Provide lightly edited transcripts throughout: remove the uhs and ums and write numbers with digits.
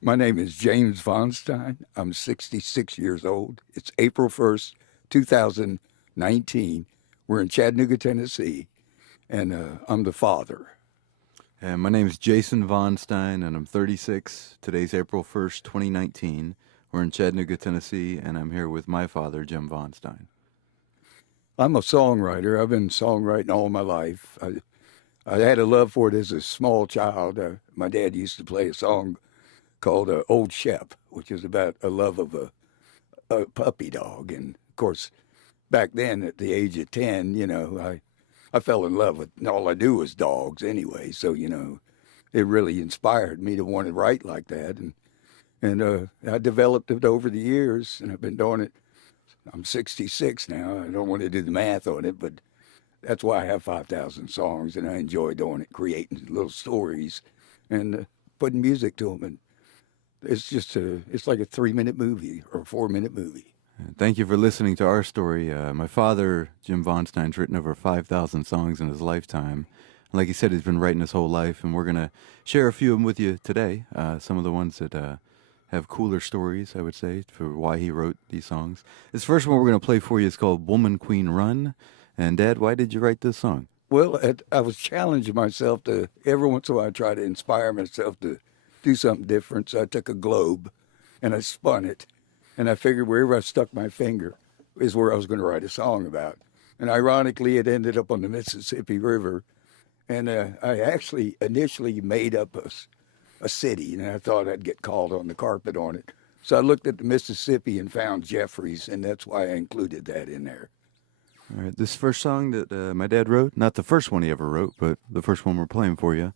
My name is James Von Stein. I'm 66 years old. It's April 1st, 2019. We're in Chattanooga, Tennessee, and I'm the father. And my name is Jason Von Stein, and I'm 36. Today's April 1st, 2019. We're in Chattanooga, Tennessee, and I'm here with my father, Jim Von Stein. I'm a songwriter. I've been songwriting all my life. I had a love for it as a small child. My dad used to play a song called Old Shep, which is about a love of a puppy dog. And of course, back then at the age of 10, I fell in love with, and all I knew was dogs anyway. So, it really inspired me to want to write like that. And I developed it over the years, and I've been doing it. I'm 66 now. I don't want to do the math on it, but that's why I have 5,000 songs, and I enjoy doing it, creating little stories and putting music to them. And it's like a 3-minute movie or a 4-minute movie. Thank you for listening to our story. My father, Jim Von Stein's written over 5,000 songs in his lifetime. Like he said, he's been writing his whole life, and we're going to share a few of them with you today. Some of the ones that have cooler stories, I would say, for why he wrote these songs. This first one we're going to play for you is called Woman, Queen, Run. And, Dad, why did you write this song? Well, I was challenging myself to, every once in a while, I try to inspire myself to do something different. So I took a globe and I spun it. And I figured wherever I stuck my finger is where I was going to write a song about. And ironically, it ended up on the Mississippi River. And I actually initially made up a city, and I thought I'd get called on the carpet on it. So I looked at the Mississippi and found Jeffries, and that's why I included that in there. All right, this first song that my dad wrote, not the first one he ever wrote, but the first one we're playing for you,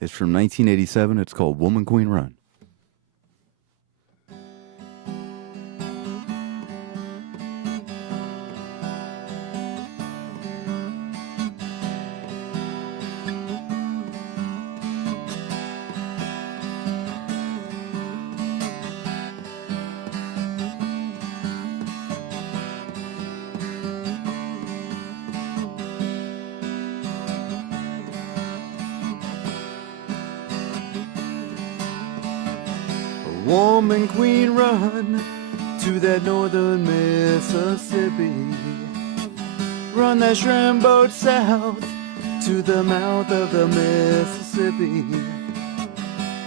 is from 1987. It's called Woman, Queen, Run. Woman, queen, run to that northern Mississippi. Run that shrimp boat south to the mouth of the Mississippi.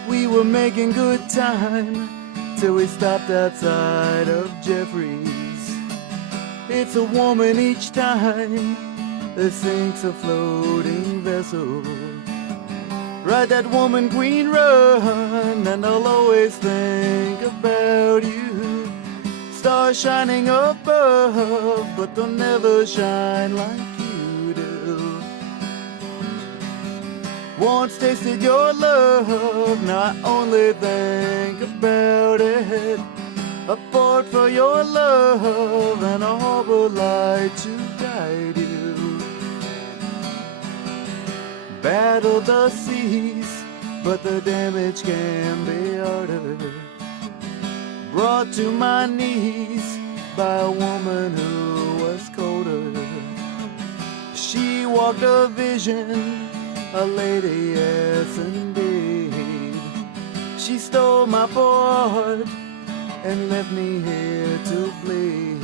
We were making good time till we stopped outside of Jeffries. It's a woman each time that sinks a floating vessel. Ride that woman, queen, run, and I'll always think about you. Stars shining above, but they'll never shine like you do. Once tasted your love, not only think about it. A port for your love and a harbor light to guide you. Battle the seas, but the damage can be harder. Brought to my knees by a woman who was colder. She walked a vision, a lady, yes indeed. She stole my poor heart and left me here to bleed.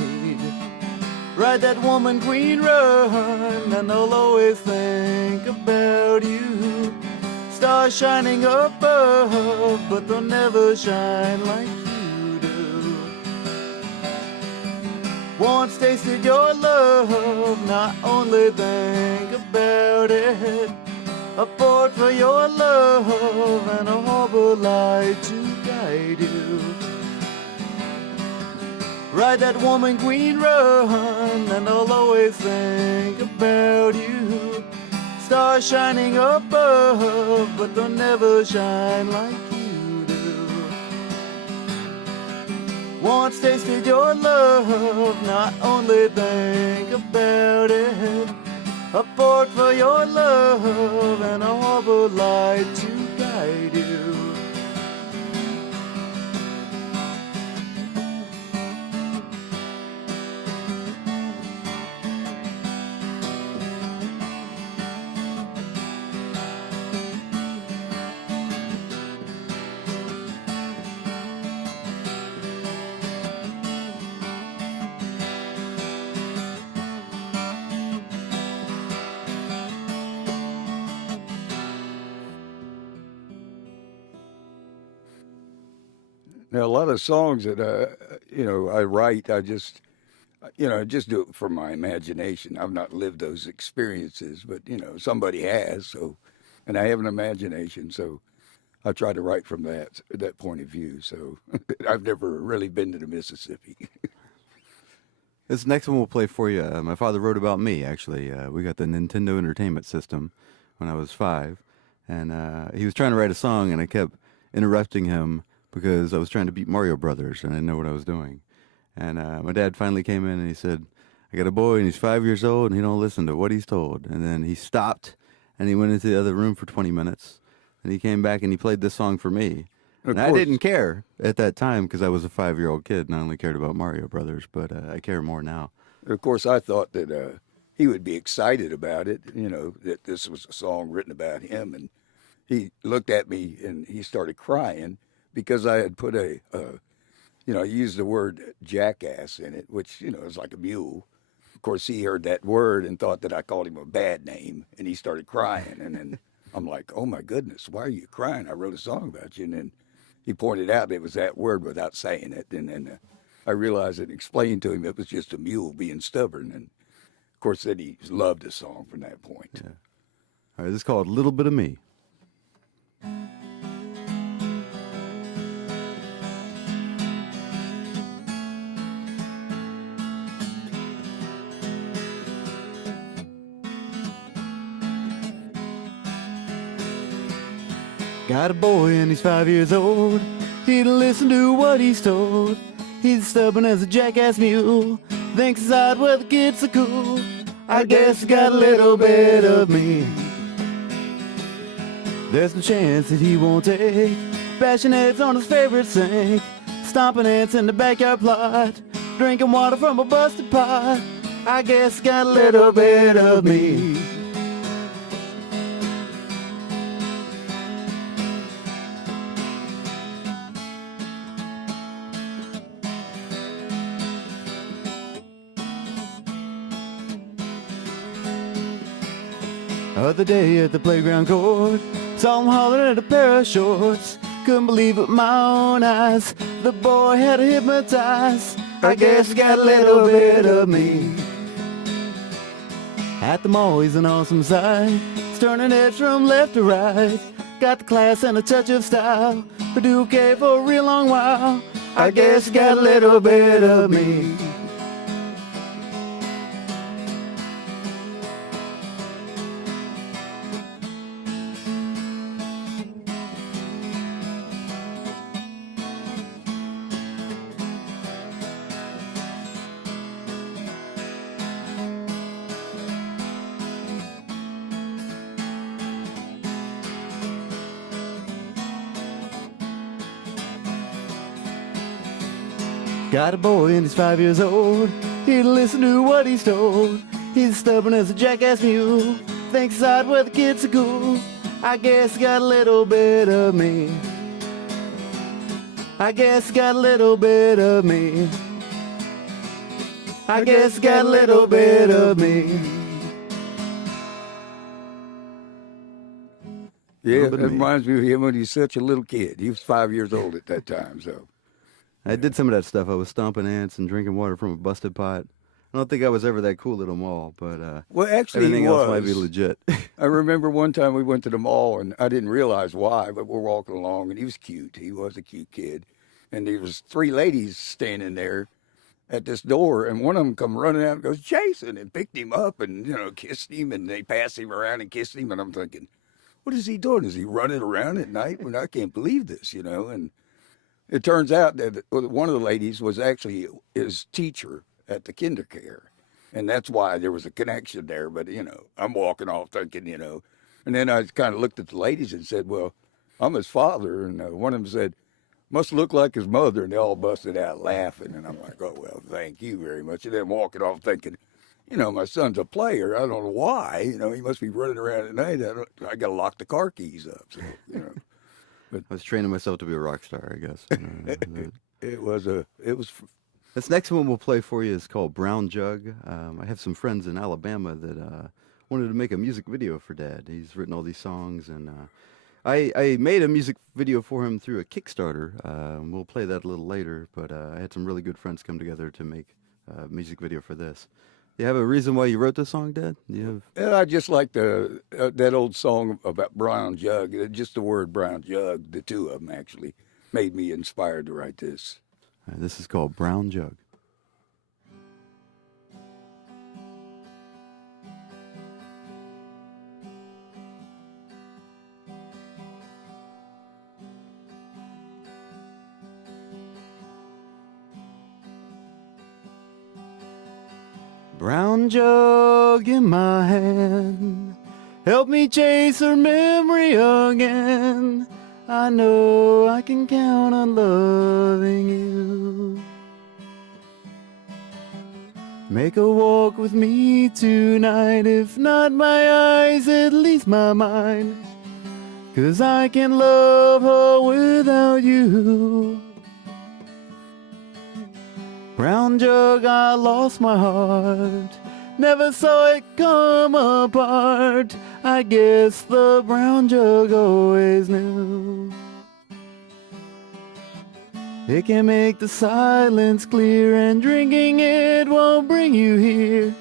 Ride that woman, queen, run, and I'll always think about you. Stars shining above, but they'll never shine like you do. Once tasted your love, not only think about it. A port for your love and a harbor light to guide you. Ride that woman, queen, run, and I'll always think about you. Stars shining above, but they'll never shine like you do. Once tasted your love, not only think about it. A port for your love and a harbor light to guide you. Now, a lot of songs that I write, I just do it from my imagination. I've not lived those experiences, but somebody has. So, and I have an imagination, so I try to write from that point of view. So, I've never really been to the Mississippi. This next one we'll play for you. My father wrote about me, actually. We got the Nintendo Entertainment System when I was 5. And he was trying to write a song, and I kept interrupting him because I was trying to beat Mario Brothers, and I didn't know what I was doing. And my dad finally came in, and he said, I got a boy, and he's 5 years old, and he don't listen to what he's told. And then he stopped, and he went into the other room for 20 minutes. And he came back, and he played this song for me. And I didn't care at that time because I was a 5-year-old kid and I only cared about Mario Brothers, but I care more now. Of course, I thought that he would be excited about it, that this was a song written about him. And he looked at me and he started crying because I had put I used the word jackass in it, which, is like a mule. Of course, he heard that word and thought that I called him a bad name, and he started crying. And then I'm like, oh, my goodness, why are you crying? I wrote a song about you. And then he pointed out it was that word without saying it. And then I realized and explained to him it was just a mule being stubborn. And, of course, then he loved the song from that point. Yeah. All right, this is called Little Bit of Me. Got a boy and he's 5 years old. He don't listen to what he's told. He's stubborn as a jackass mule. Thinks he's out where the kids are cool. I guess he got a little bit of me. There's no chance that he won't take. Bashing heads on his favorite sink. Stomping ants in the backyard plot. Drinking water from a busted pot. I guess he got a little bit of me. Other day at the playground court, saw him hollering at a pair of shorts. Couldn't believe it with my own eyes. The boy had a hypnotized. I guess he got a little bit of me. At the mall, he's an awesome sight. He's turning heads from left to right. Got the class and a touch of style. But do okay for a real long while. I guess he got a little bit of me. Got a boy and he's 5 years old. He don't listen to what he's told. He's stubborn as a jackass mule. Thinks he's out where the kids are cool. I guess he got a little bit of me. I guess he got a little bit of me. I guess he got a little bit of me. Yeah, it reminds me of him when he was such a little kid. He was 5 years old at that time, so. I did some of that stuff. I was stomping ants and drinking water from a busted pot. I don't think I was ever that cool at the mall, but well, actually, everything else might be legit. I remember one time we went to the mall, and I didn't realize why, but we're walking along, and he was cute. He was a cute kid. And there was 3 ladies standing there at this door, and one of them come running out and goes, Jason, and picked him up and, kissed him, and they passed him around and kissed him, and I'm thinking, what is he doing? Is he running around at night? Well, I can't believe this, and it turns out that one of the ladies was actually his teacher at the kindergarten. And that's why there was a connection there. But, I'm walking off thinking, And then I kind of looked at the ladies and said, well, I'm his father. And one of them said, must look like his mother. And they all busted out laughing. And I'm like, oh, well, thank you very much. And then walking off thinking, my son's a player. I don't know why. He must be running around at night. I got to lock the car keys up. So, But I was training myself to be a rock star, I guess. It was. This next one we'll play for you is called Brown Jug. I have some friends in Alabama that wanted to make a music video for Dad. He's written all these songs, and I made a music video for him through a Kickstarter. We'll play that a little later, but I had some really good friends come together to make a music video for this. You have a reason why you wrote this song, Dad? You have? I just like that old song about brown jug. Just the word brown jug, the two of them actually made me inspired to write this. This is called Brown Jug. Brown jug in my hand, help me chase her memory again. I know I can count on loving you. Make a walk with me tonight, if not my eyes, at least my mind. 'Cause I can love her without you. Brown jug, I lost my heart, never saw it come apart. I guess the brown jug always knew. It can make the silence clear, and drinking it won't bring you here.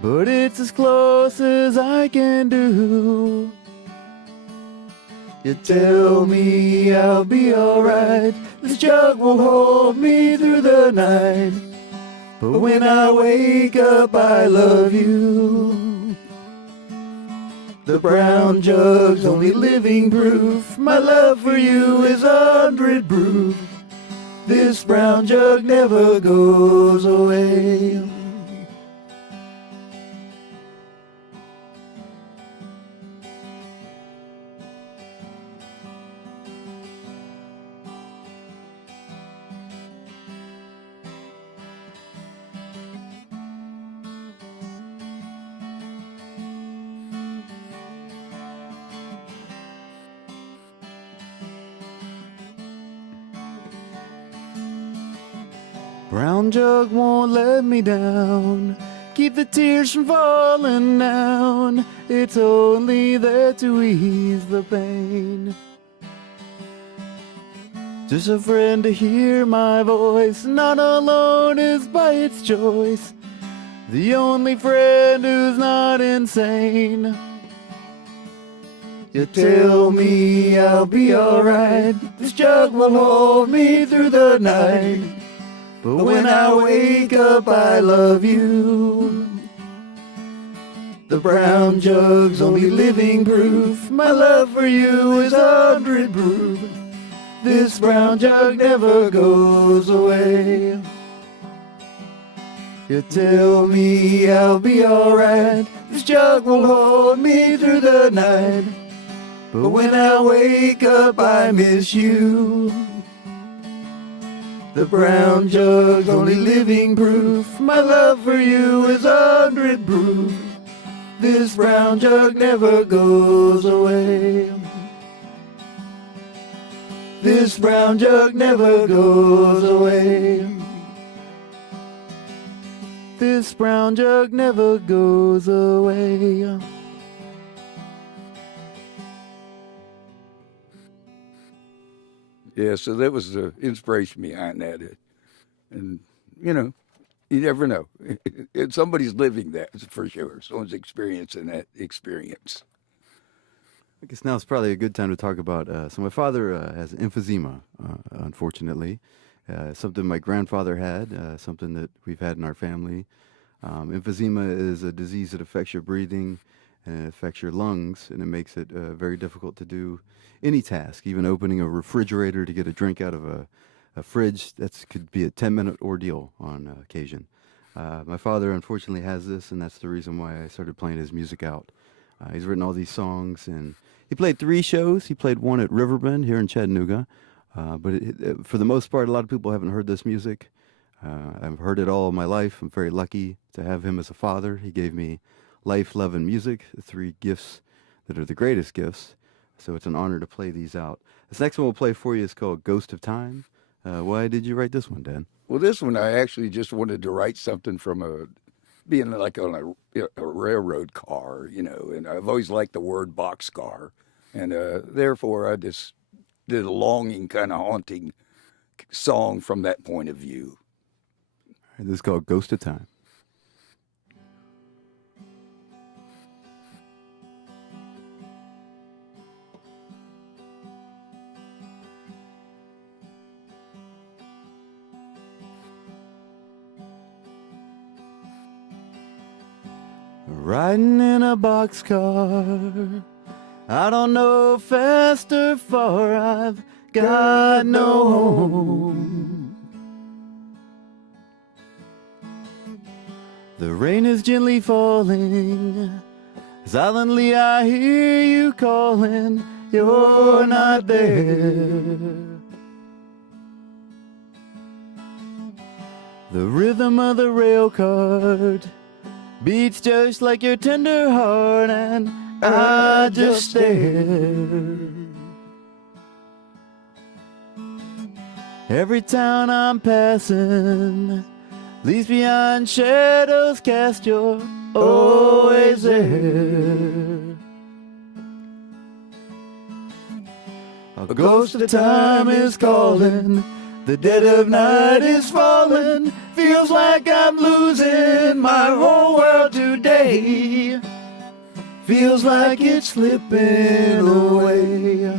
But it's as close as I can do. You tell me I'll be alright, this jug will hold me through the night. But when I wake up, I love you. The brown jug's only living proof my love for you is 100 proof. This brown jug never goes away. Brown jug won't let me down, keep the tears from falling down. It's only there to ease the pain. Just a friend to hear my voice, not alone is by its choice. The only friend who's not insane. You tell me I'll be alright, this jug will hold me through the night. But when I wake up, I love you. The brown jug's only living proof my love for you is 100 proof. This brown jug never goes away. You tell me I'll be alright, this jug will hold me through the night. But when I wake up, I miss you. The brown jug's only living proof my love for you is 100 proof. This brown jug never goes away. This brown jug never goes away. This brown jug never goes away. Yeah, so that was the inspiration behind that. And, you know, you never know. Somebody's living that for sure. Someone's experiencing that experience. I guess now it's probably a good time to talk about. So my father has emphysema, unfortunately. Something my grandfather had, something that we've had in our family. Emphysema is a disease that affects your breathing and it affects your lungs, and it makes it very difficult to do any task, even opening a refrigerator to get a drink out of a fridge. That could be a 10-minute ordeal on occasion. My father, unfortunately, has this, and that's the reason why I started playing his music out. He's written all these songs, and he played 3 shows. He played one at Riverbend here in Chattanooga. But for the most part, a lot of people haven't heard this music. I've heard it all my life. I'm very lucky to have him as a father. He gave me life, love, and music, the 3 gifts that are the greatest gifts. So it's an honor to play these out. This next one we'll play for you is called Ghost of Time. Why did you write this one, Dan? Well, this one I actually just wanted to write something from being like on a railroad car, you know, and I've always liked the word boxcar. And therefore, I just did a longing, kind of haunting song from that point of view. This is called Ghost of Time. Riding in a boxcar, I don't know fast or far, I've got no home. The rain is gently falling, silently I hear you calling, you're not there. The rhythm of the rail cart beats just like your tender heart, and I just stare. Every town I'm passing leaves behind shadows cast, you're always there. A ghost of time is calling, the dead of night is falling, feels like I'm losing my whole world today. Feels like it's slipping away.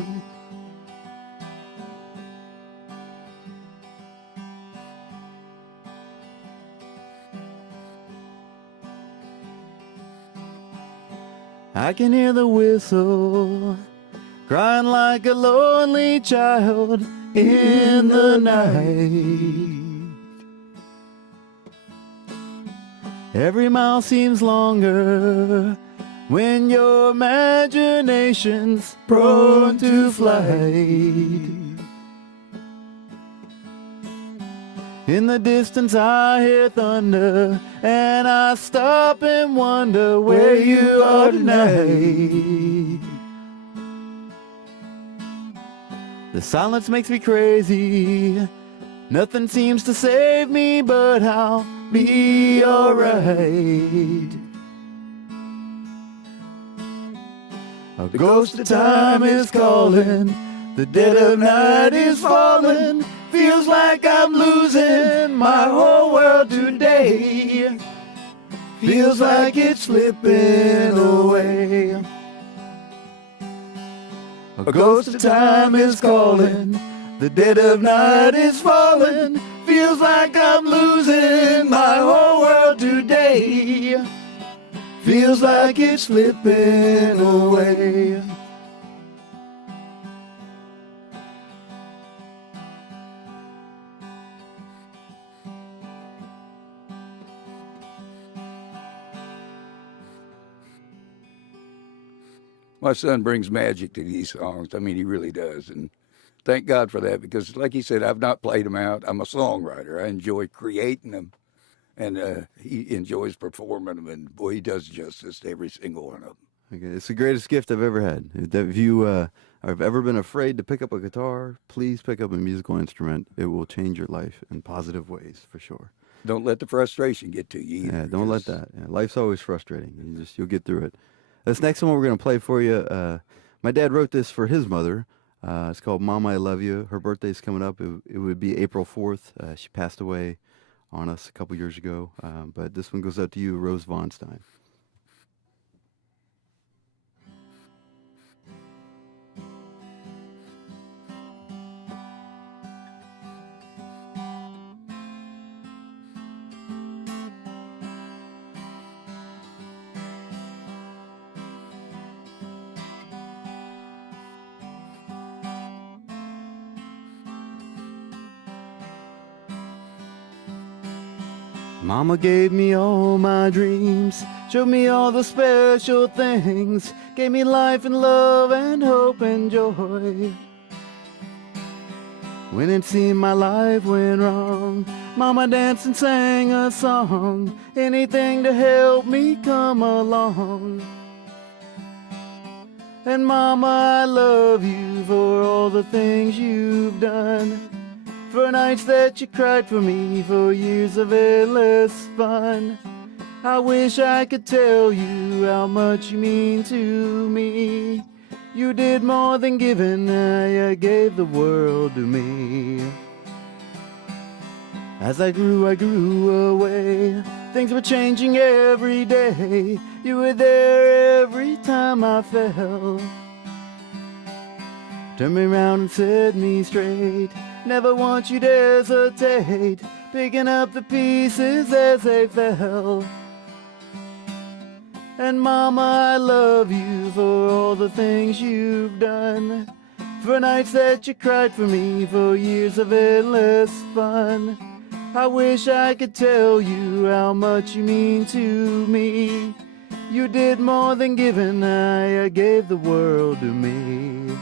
I can hear the whistle, crying like a lonely child in the night. Every mile seems longer when your imagination's prone to flight. In the distance I hear thunder, and I stop and wonder where you are tonight. The silence makes me crazy, nothing seems to save me, but I'll be alright. A ghost of time is calling, the dead of night is falling, feels like I'm losing my whole world today. Feels like it's slipping away. A ghost of time is calling, the dead of night is falling, feels like I'm losing my whole world today. Feels like it's slipping away. My son brings magic to these songs. I mean, he really does. And thank God for that, because like he said, I've not played them out. I'm a songwriter. I enjoy creating them, and he enjoys performing them. And boy, he does justice to every single one of them. Okay, it's the greatest gift I've ever had. If you have ever been afraid to pick up a guitar, please pick up a musical instrument. It will change your life in positive ways, for sure. Don't let the frustration get to you either. Yeah, don't let that. Yeah, life's always frustrating. You'll get through it. This next one we're going to play for you, my dad wrote this for his mother. It's called Mama, I Love You. Her birthday's coming up. It would be April 4th. She passed away on us a couple years ago. But this one goes out to you, Rose Von Stein. Mama gave me all my dreams, showed me all the special things, gave me life and love and hope and joy. When it seemed my life went wrong, Mama danced and sang a song, anything to help me come along. And Mama, I love you for all the things you've done, for nights that you cried for me, for years of endless fun. I wish I could tell you how much you mean to me. You did more than giving, you gave the world to me. As I grew away. Things were changing every day. You were there every time I fell. Turned me around and set me straight. Never once you'd hesitate, picking up the pieces as they fell. And Mama, I love you for all the things you've done. For nights that you cried for me, for years of endless fun. I wish I could tell you how much you mean to me. You did more than giving, you gave the world to me.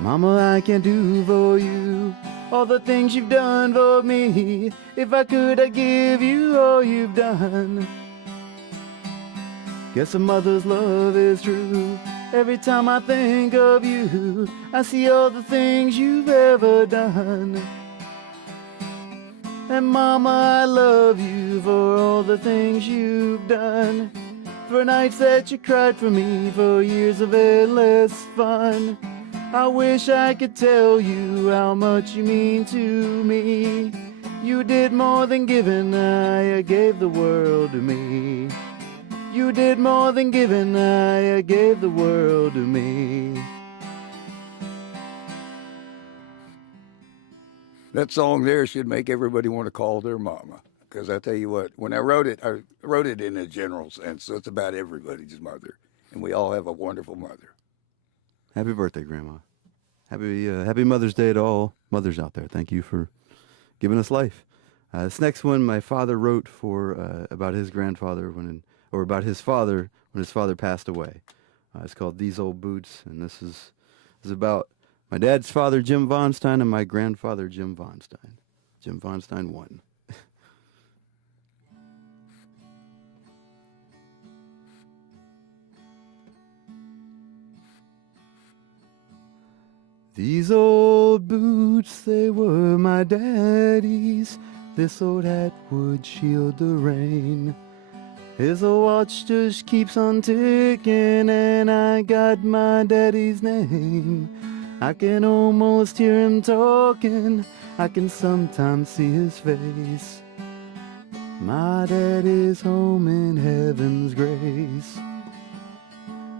Mama, I can't do for you all the things you've done for me. If I could, I'd give you all you've done. Guess a mother's love is true. Every time I think of you, I see all the things you've ever done. And Mama, I love you for all the things you've done. For nights that you cried for me, for years of endless fun. I wish I could tell you how much you mean to me. You did more than giving, you gave the world to me. You did more than giving, you gave the world to me. That song there should make everybody want to call their mama. Because I tell you what, when I wrote it in a general sense. So it's about everybody's mother. And we all have a wonderful mother. Happy birthday, Grandma. Happy Mother's Day to all mothers out there. Thank you for giving us life. This next one my father wrote for about his grandfather about his father when his father passed away. It's called These Old Boots, and this is about my dad's father, Jim Von Stein, and my grandfather, Jim Von Stein. Jim Von Stein 1. These old boots, they were my daddy's. This old hat would shield the rain. His old watch just keeps on ticking, and I got my daddy's name. I can almost hear him talking. I can sometimes see his face. My dad is home in heaven's grace.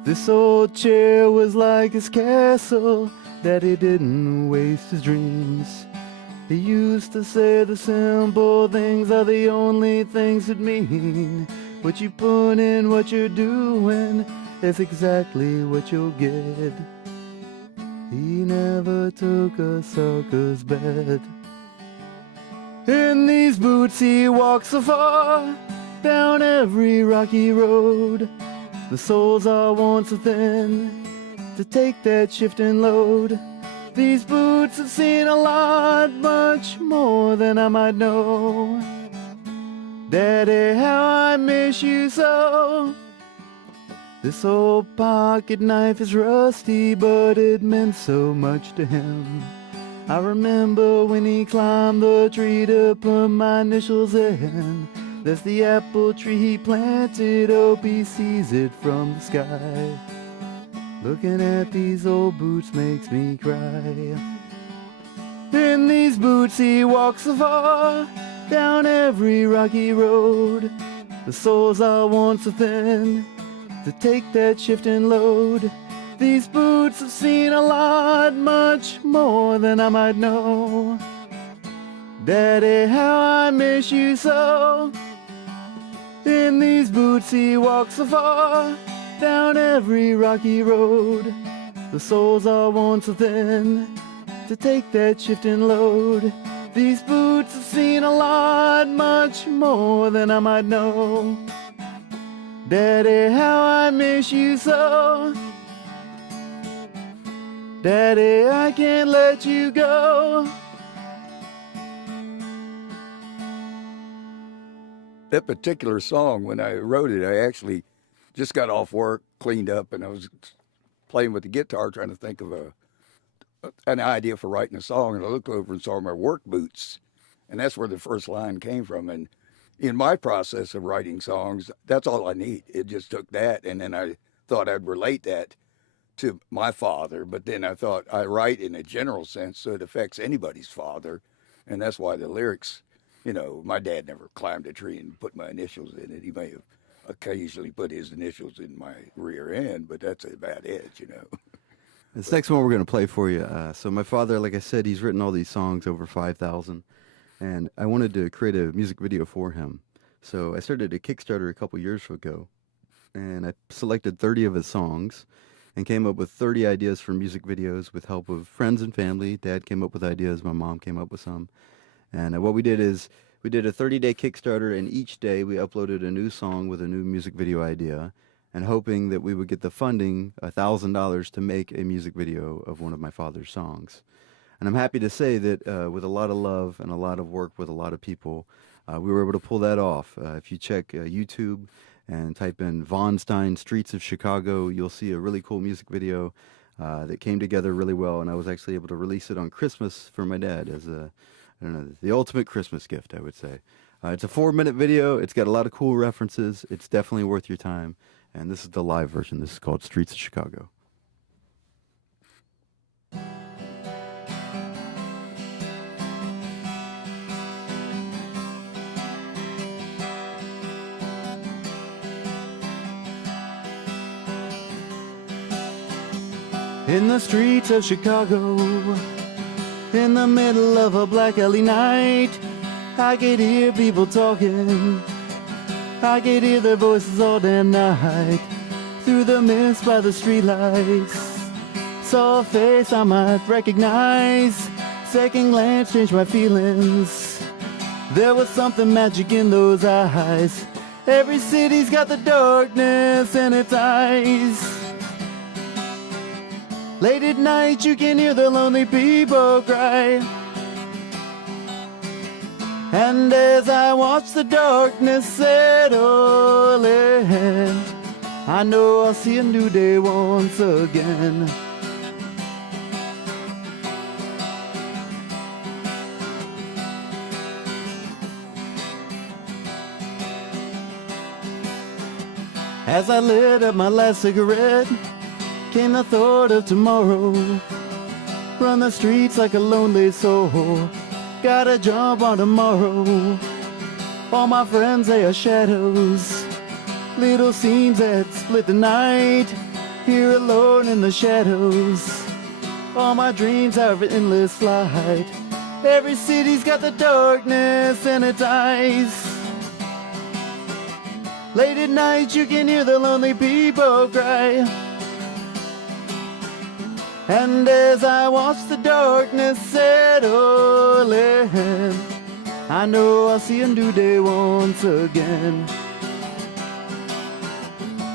This old chair was like his castle. Daddy didn't waste his dreams. He used to say the simple things are the only things that mean. What you put in, what you're doing, is exactly what you'll get. He never took a sucker's bet. In these boots he walks so far, down every rocky road. The soles are worn so thin to take that shifting load. These boots have seen a lot, much more than I might know. Daddy, how I miss you so. This old pocket knife is rusty, but it meant so much to him. I remember when he climbed the tree to put my initials in. There's the apple tree he planted, hope he sees it from the sky. Looking at these old boots makes me cry. In these boots he walks so far, down every rocky road. The soles are worn so thin to take that shifting load. These boots have seen a lot, much more than I might know. Daddy, how I miss you so. In these boots he walks so far, down every rocky road. The soles are worn so thin to take that shifting load. These boots have seen a lot, much more than I might know. Daddy, how I miss you so. Daddy, I can't let you go. That particular song, when I wrote it, I actually just got off work, cleaned up, and I was playing with the guitar trying to think of an idea for writing a song. And I looked over and saw my work boots. And that's where the first line came from. And in my process of writing songs, that's all I need. It just took that. And then I thought I'd relate that to my father, but then I thought I write in a general sense so it affects anybody's father. And that's why the lyrics, my dad never climbed a tree and put my initials in it. He may have occasionally put his initials in my rear end, but that's about it. This next one we're going to play for you. So my father, like I said, he's written all these songs, over 5,000, and I wanted to create a music video for him. So I started a Kickstarter a couple years ago, and I selected 30 of his songs and came up with 30 ideas for music videos with help of friends and family. Dad came up with ideas, my mom came up with some. And what we did is we did a 30-day Kickstarter, and each day we uploaded a new song with a new music video idea, and hoping that we would get the funding, $1,000, to make a music video of one of my father's songs. And I'm happy to say that with a lot of love and a lot of work with a lot of people, we were able to pull that off. If you check YouTube and type in Von Stein Streets of Chicago, you'll see a really cool music video that came together really well, and I was actually able to release it on Christmas for my dad as the ultimate Christmas gift, I would say. It's a 4-minute video. It's got a lot of cool references. It's definitely worth your time. And this is the live version. This is called Streets of Chicago. In the streets of Chicago, in the middle of a black alley night, I could hear people talking. I could hear their voices all damn night. Through the mist by the streetlights, saw a face I might recognize. Second glance changed my feelings. There was something magic in those eyes. Every city's got the darkness in its eyes. Late at night you can hear the lonely people cry. And as I watch the darkness settle in, I know I'll see a new day once again. As I lit up my last cigarette, came the thought of tomorrow. Run the streets like a lonely soul. Gotta jump on tomorrow. All my friends, they are shadows. Little scenes that split the night. Here alone in the shadows. All my dreams are an endless flight. Every city's got the darkness in its eyes. Late at night you can hear the lonely people cry. And as I watch the darkness settle in, I know I'll see a new day once again.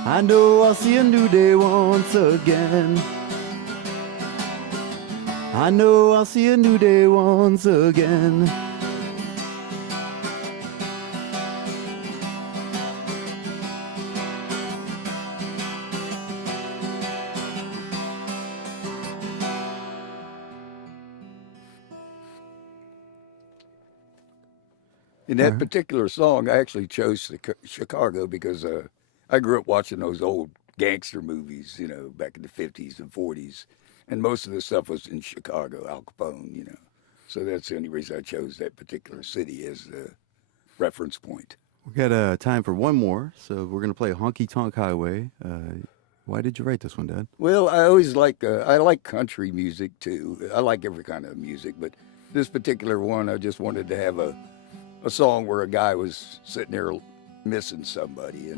I know I'll see a new day once again. I know I'll see a new day once again. In that particular song, I actually chose Chicago because I grew up watching those old gangster movies, back in the 50s and 40s. And most of the stuff was in Chicago, Al Capone. So that's the only reason I chose that particular city as the reference point. We got time for one more, so we're going to play Honky Tonk Highway. Why did you write this one, Dad? Well, I always I like country music too. I like every kind of music, but this particular one, I just wanted to have a song where a guy was sitting there missing somebody,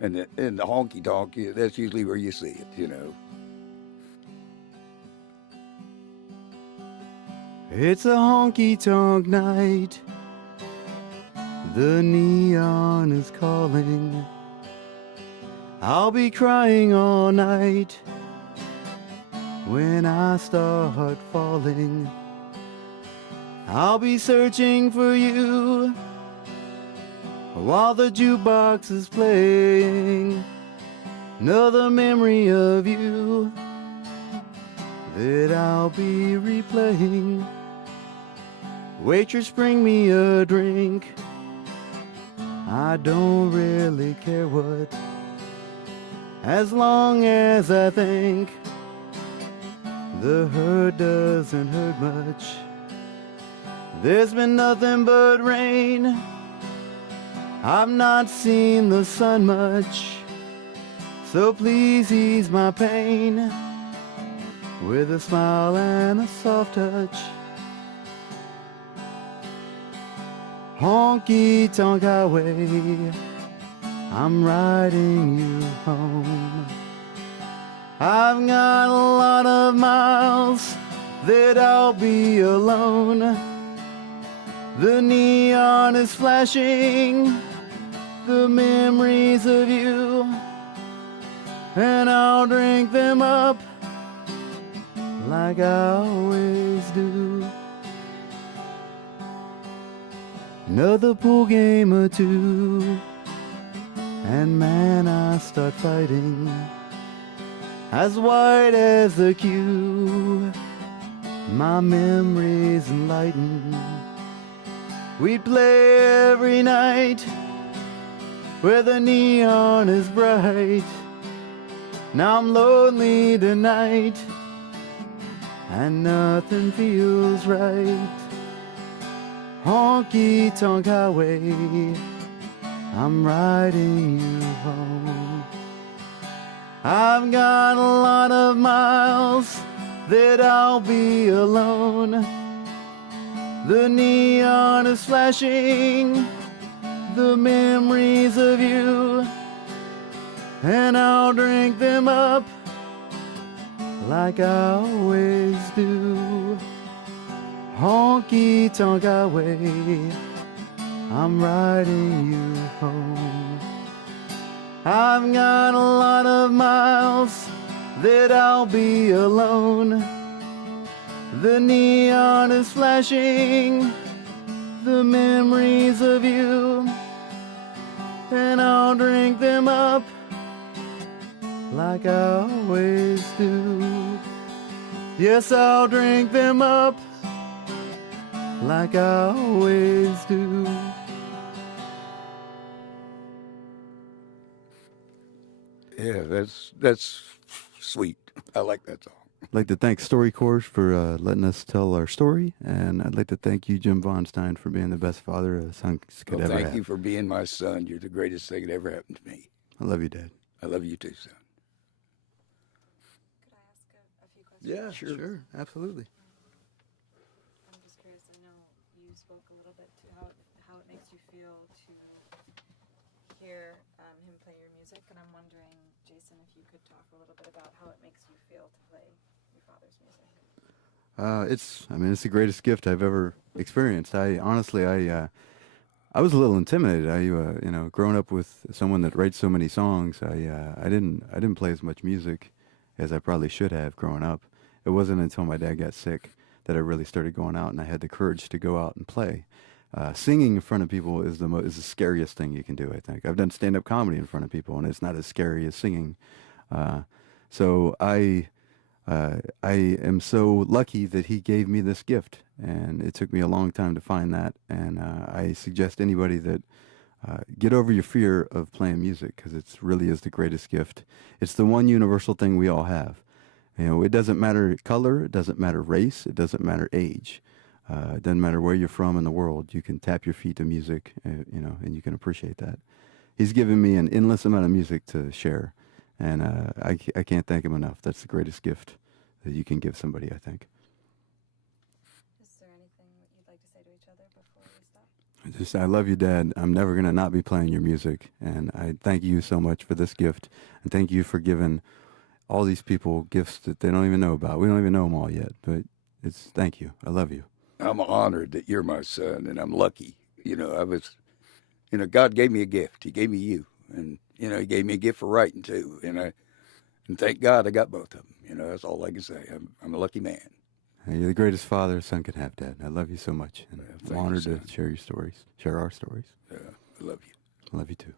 and the honky tonk, that's usually where you see it, It's a honky tonk night. The neon is calling. I'll be crying all night when I start falling. I'll be searching for you while the jukebox is playing. Another memory of you that I'll be replaying. Waitress, bring me a drink. I don't really care what as long as I think the hurt doesn't hurt much. There's been nothing but rain. I've not seen the sun much. So please ease my pain with a smile and a soft touch. Honky tonk highway, I'm riding you home. I've got a lot of miles that I'll be alone. The neon is flashing, the memories of you, and I'll drink them up like I always do. Another pool game or two, and man, I start fighting, as white as the cue, my memories enlighten. We'd play every night where the neon is bright. Now I'm lonely tonight, and nothing feels right. Honky tonk highway, I'm riding you home. I've got a lot of miles that I'll be alone. The neon is flashing, the memories of you, and I'll drink them up like I always do. Honky tonk highway, I'm riding you home. I've got a lot of miles that I'll be alone. The neon is flashing, the memories of you, and I'll drink them up like I always do. Yes, I'll drink them up like I always do. Yeah, that's sweet. I like that song. I'd like to thank StoryCorps for letting us tell our story, and I'd like to thank you, Jim Von Stein, for being the best father a son could Well, ever thank have. you for being my son. You're the greatest thing that ever happened to me. I love you, Dad. I love you too, son. Could I ask a few questions? Sure, absolutely. I'm just curious. I know you spoke a little bit to how it makes you feel to hear him play your music, and I'm wondering, Jason, if you could talk a little bit about how it makes you feel to play your father's music. It's the greatest gift I've ever experienced. I was a little intimidated. Growing up with someone that writes so many songs, I didn't play as much music as I probably should have growing up. It wasn't until my dad got sick that I really started going out, and I had the courage to go out and play. Singing in front of people is the scariest thing you can do, I think. I've done stand-up comedy in front of people, and it's not as scary as singing. So I am so lucky that he gave me this gift, and it took me a long time to find that. And I suggest anybody that get over your fear of playing music, because it really is the greatest gift. It's the one universal thing we all have. It doesn't matter color, it doesn't matter race, it doesn't matter age. It doesn't matter where you're from in the world. You can tap your feet to music, and you can appreciate that. He's given me an endless amount of music to share, and I can't thank him enough. That's the greatest gift that you can give somebody, I think. Is there anything that you'd like to say to each other before we stop? I love you, Dad. I'm never going to not be playing your music, and I thank you so much for this gift, and thank you for giving all these people gifts that they don't even know about. We don't even know them all yet, but thank you. I love you. I'm honored that you're my son, and I'm lucky. God gave me a gift. He gave me you, and he gave me a gift for writing too. And thank God I got both of them. That's all I can say. I'm a lucky man. Hey, you're the greatest father a son could have, Dad. I love you so much, and I'm Thank you, honored to son. share your stories, share our stories. I love you. I love you too.